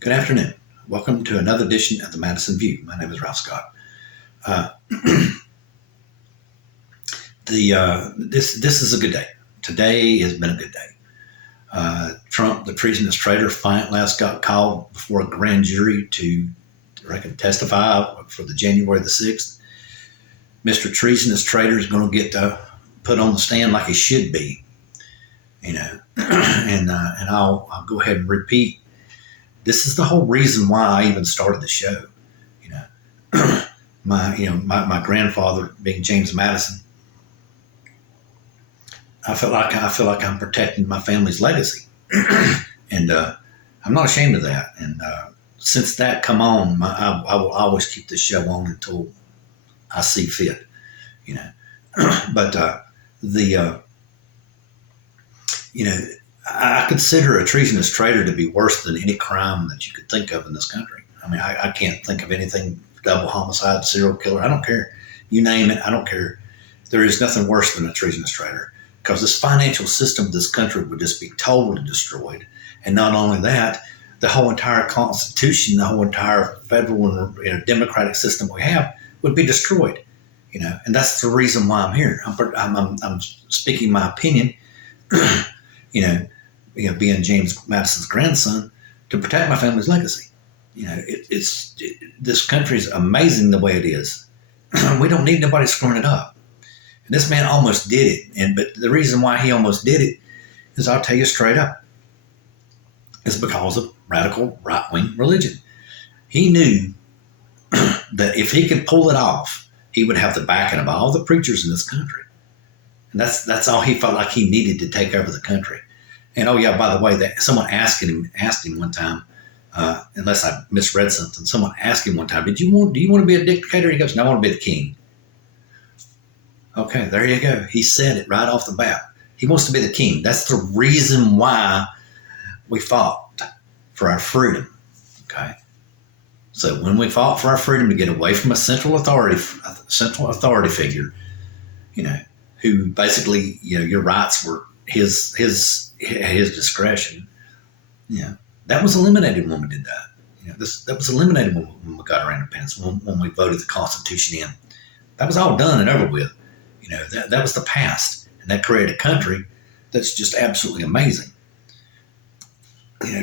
Good afternoon. Welcome to another edition of the Madison View. My name is Ralph Scott. This is a good day. Today has been a good day. Trump, the treasonous traitor, last got called before a grand jury to testify for the January the 6th. Mr. Treasonous traitor is going to get put on the stand like he should be, and I'll go ahead and repeat. This is the whole reason why I even started the show. My grandfather being James Madison, I feel like I'm protecting my family's legacy, and I'm not ashamed of that. And since that come on, I will always keep this show on until I see fit. But I consider a treasonous traitor to be worse than any crime that you could think of in this country. I mean, I can't think of anything, double homicide, serial killer, I don't care. You name it, I don't care. There is nothing worse than a treasonous traitor, because this financial system of this country would just be totally destroyed. And not only that, the whole entire Constitution, the whole entire federal and democratic system we have would be destroyed. And that's the reason why I'm here. I'm speaking my opinion, being James Madison's grandson, to protect my family's legacy. This country is amazing the way it is. We don't need nobody screwing it up. And this man almost did it. But the reason why he almost did it is, I'll tell you straight up, it's because of radical right-wing religion. He knew that if he could pull it off, he would have the backing of all the preachers in this country. And that's all he felt like he needed to take over the country. And oh yeah, by the way, that someone asked him one time, unless I misread something, someone asked him one time, do you want to be a dictator? He goes, no, I want to be the king. Okay, there you go. He said it right off the bat. He wants to be the king. That's the reason why we fought for our freedom. Okay. So when we fought for our freedom to get away from a central authority figure, who basically, your rights were his discretion. That was eliminated when we did that. That was eliminated when we got our independence, when we voted the Constitution in. That was all done and over with. That was the past, and that created a country that's just absolutely amazing.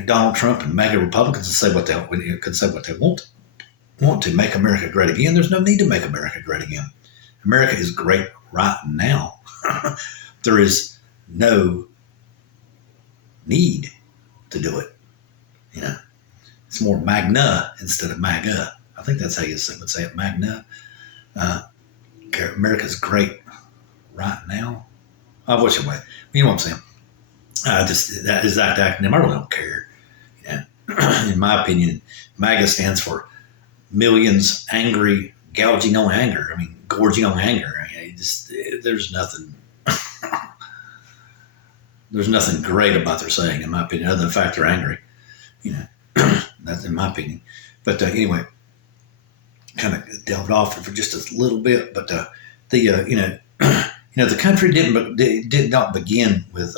Donald Trump and MAGA Republicans could say what they want to make America great again. There's no need to make America great again. America is great right now. There is no need to do it. It's more magna instead of MAGA. I think that's how you would say it, magna. America's great right now. I wish it was. You know what I'm saying? That is that acronym. I really don't care. In my opinion, MAGA stands for millions angry, gouging on anger. I mean, gorging on anger. There's nothing. There's nothing great about their saying, in my opinion, other than the fact they're angry. That's in my opinion. But anyway, kind of delved off for just a little bit. But the country did not begin with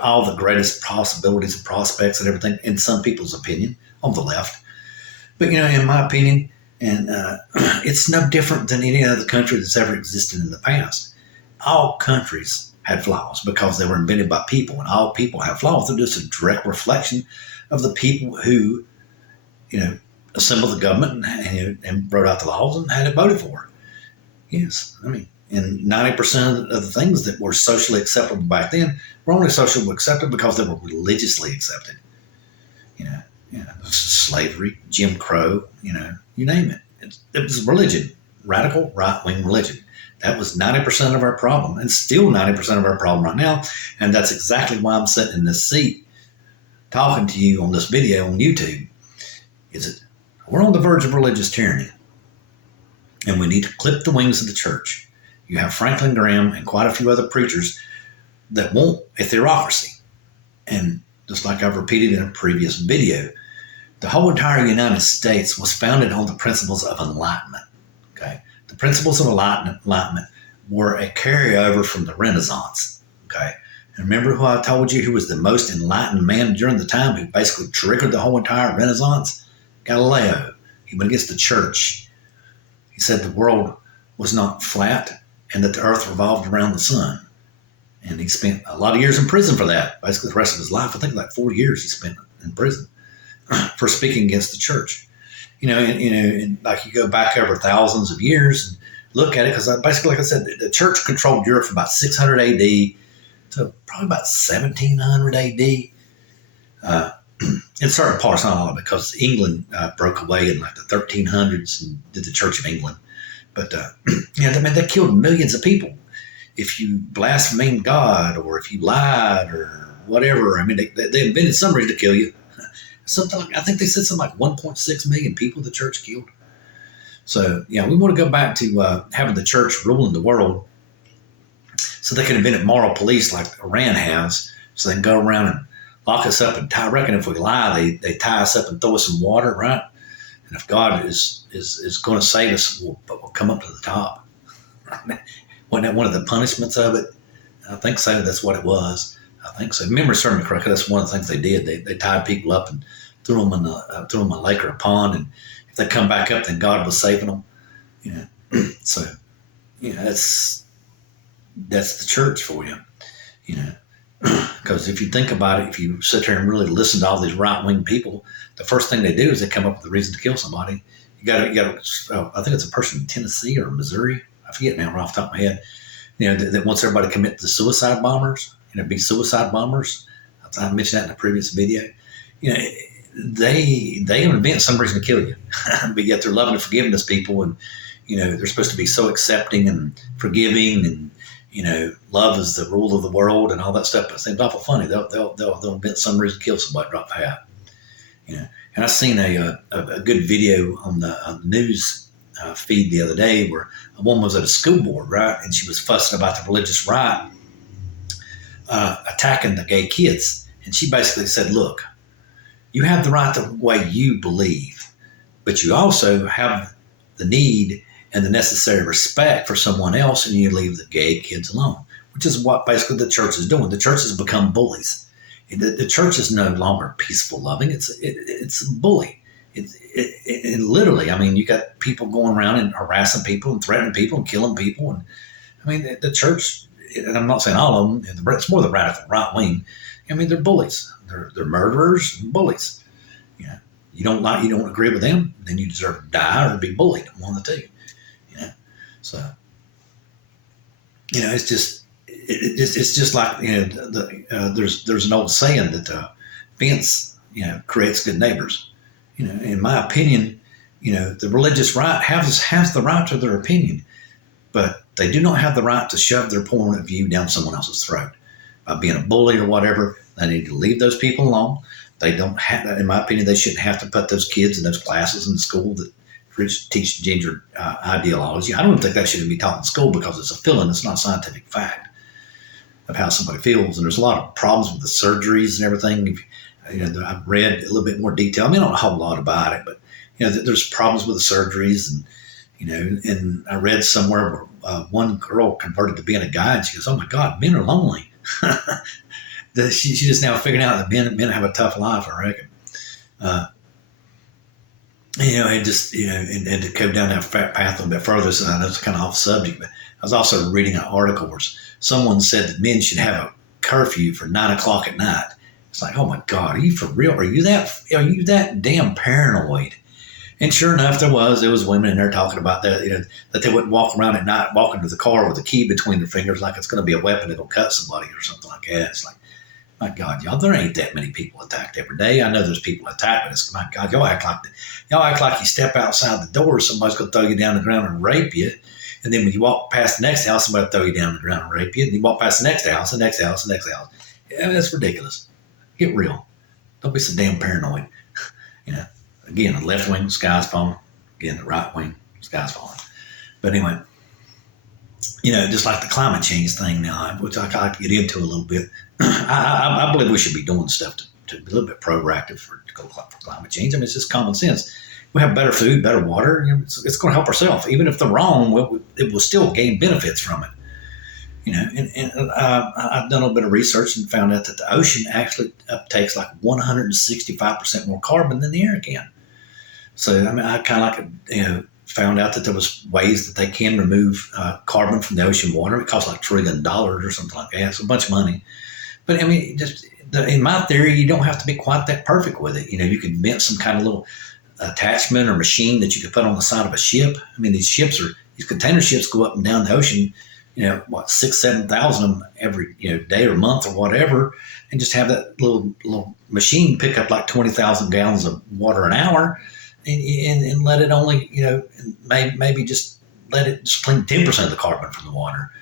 all the greatest possibilities and prospects and everything, in some people's opinion, on the left. But in my opinion, and it's no different than any other country that's ever existed in the past. All countries had flaws because they were invented by people, and all people have flaws. They're just a direct reflection of the people who, assembled the government and wrote out the laws and had it voted for. Yes, I mean, and 90% of the things that were socially acceptable back then were only socially accepted because they were religiously accepted. Slavery, Jim Crow, you name it. It was religion, radical right-wing religion. That was 90% of our problem, and still 90% of our problem right now. And that's exactly why I'm sitting in this seat talking to you on this video on YouTube. We're on the verge of religious tyranny, and we need to clip the wings of the church. You have Franklin Graham and quite a few other preachers that want a theocracy. And just like I've repeated in a previous video, the whole entire United States was founded on the principles of enlightenment. Okay, the principles of enlightenment were a carryover from the Renaissance. Okay, And remember who I told you who was the most enlightened man during the time, who basically triggered the whole entire Renaissance? Galileo. He went against the church. He said the world was not flat and that the earth revolved around the sun. And he spent a lot of years in prison for that. Basically, the rest of his life, I think like 40 years he spent in prison for speaking against the church. And like you go back over thousands of years and look at it, because basically, like I said, the church controlled Europe from about 600 AD to probably about 1700 AD. It started parsing all of it because England broke away in like the 1300s and did the Church of England. But they killed millions of people. If you blasphemed God or if you lied or whatever, they invented some reason to kill you. Something like, I think they said something like 1.6 million people the church killed. So, we want to go back to having the church ruling the world so they can invent moral police like Iran has, so they can go around and lock us up and I reckon if we lie, they tie us up and throw us in water, right? And if God is going to save us, we'll come up to the top. Wasn't that one of the punishments of it? I think so. That's what it was. I think so. Remember, certainly correct. That's one of the things they did. They tied people up and threw them in a lake or a pond, and if they come back up, then God was saving them. So that's the church for you. Because if you think about it, if you sit there and really listen to all these right-wing people, the first thing they do is they come up with a reason to kill somebody. You got to. I think it's a person in Tennessee or Missouri. I forget now, right off the top of my head. That wants everybody to commit the suicide bombers. Be suicide bombers. I mentioned that in a previous video. They invent some reason to kill you, but yet they're loving and forgiving us people, and they're supposed to be so accepting and forgiving, and love is the rule of the world and all that stuff. But it seems awful funny. They'll invent some reason to kill somebody, drop the hat. And I seen a good video on the news feed the other day where a woman was at a school board, right, and she was fussing about the religious right attacking the gay kids, and she basically said, "Look, you have the right the way you believe, but you also have the need and the necessary respect for someone else, and you leave the gay kids alone," which is what basically the church is doing. The church has become bullies. The church is no longer peaceful, loving. It's a bully. It literally, you got people going around and harassing people and threatening people and killing people. And the church, and I'm not saying all of them, it's more the radical right wing. They're bullies. They're murderers and bullies. You don't agree with them, then you deserve to die or be bullied. One of the two. So, it's just like there's an old saying that fence creates good neighbors. In my opinion, the religious right has the right to their opinion, but they do not have the right to shove their point of view down someone else's throat by being a bully or whatever. They need to leave those people alone. They don't have, in my opinion, they shouldn't have to put those kids in those classes in school that teach gender ideology. I don't think that should be taught in school because it's a feeling. It's not a scientific fact of how somebody feels. And there's a lot of problems with the surgeries and everything. I've read a little bit more detail. I don't know a whole lot about it, but there's problems with the surgeries, and and I read somewhere where one girl converted to being a guy, and she goes, "Oh my God, men are lonely." She's just now figuring out that men have a tough life, I reckon. And to go down that path a little bit further, so I know it's kind of off subject, but I was also reading an article where someone said that men should have a curfew for 9:00 at night. It's like, oh my God, are you for real? Are you that damn paranoid? And sure enough, there was women in there talking about that, that they wouldn't walk around at night, walk into the car with a key between their fingers like it's going to be a weapon that'll cut somebody or something like that. It's like, my God, y'all, there ain't that many people attacked every day. I know there's people attacked, but it's, my God, y'all act like you step outside the door, somebody's going to throw you down the ground and rape you. And then when you walk past the next house, somebody will throw you down the ground and rape you. And you walk past the next house, the next house, the next house. Yeah, that's ridiculous. Get real. Don't be so damn paranoid. Again, the left wing, the sky's falling. Again, the right wing, the sky's falling. But anyway, just like the climate change thing now, which I like to get into a little bit. I believe we should be doing stuff to be a little bit proactive for climate change. It's just common sense. We have better food, better water. It's going to help ourselves. Even if they're wrong, it will still gain benefits from it. I've done a little bit of research and found out that the ocean actually uptakes like 165% more carbon than the air can. So, I mean, I kind of like, found out that there was ways that they can remove carbon from the ocean water. It costs like $1 trillion or something like that. It's a bunch of money. But I mean, in my theory, you don't have to be quite that perfect with it. You could invent some kind of little attachment or machine that you could put on the side of a ship. I mean, these container ships go up and down the ocean, 6,000-7,000 of them every, day or month or whatever, and just have that little machine pick up like 20,000 gallons of water an hour, and let it only, maybe just let it just clean 10% of the carbon from the water.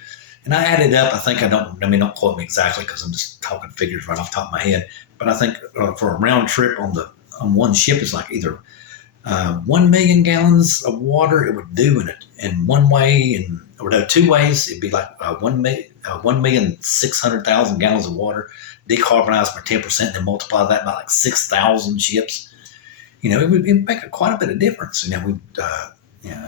And I added up, don't quote me exactly because I'm just talking figures right off the top of my head, but I think for a round trip on one ship is like either 1 million gallons of water it would do in one way, or no, two ways. It'd be like 1,600,000 gallons of water decarbonized by 10%, and then multiply that by like 6,000 ships. It would make quite a bit of difference. I'm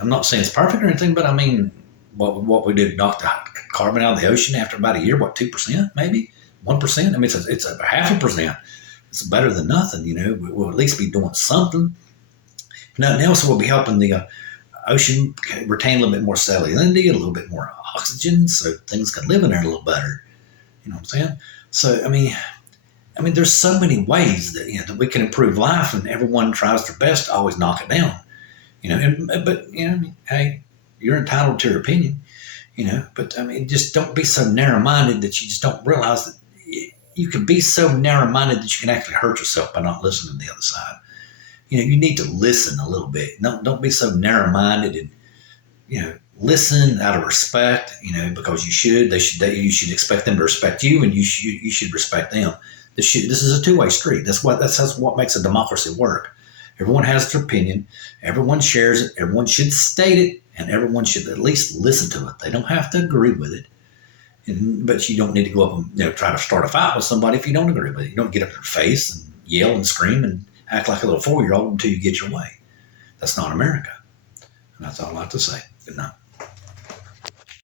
not saying it's perfect or anything, but I mean, what we did, knock the carbon out of the ocean after about a year, 2%, maybe 1%. I mean, it's a 0.5%. It's better than nothing. We'll at least be doing something. Now, also we'll be helping the ocean retain a little bit more salinity, a little bit more oxygen, so things can live in there a little better. You know what I'm saying? So, I mean, there's so many ways that that we can improve life, and everyone tries their best to always knock it down. Hey, you're entitled to your opinion. But I mean, just don't be so narrow-minded that you just don't realize that you can be so narrow-minded that you can actually hurt yourself by not listening to the other side. You need to listen a little bit. Don't be so narrow-minded, and listen out of respect. Because you should expect them to respect you, and you should respect them. This is a two-way street. That's what makes a democracy work. Everyone has their opinion. Everyone shares it. Everyone should state it, and everyone should at least listen to it. They don't have to agree with it. But you don't need to go up and try to start a fight with somebody if you don't agree with it. You don't get up in their face and yell and scream and act like a little 4-year-old until you get your way. That's not America. And that's all I have to say. Good night.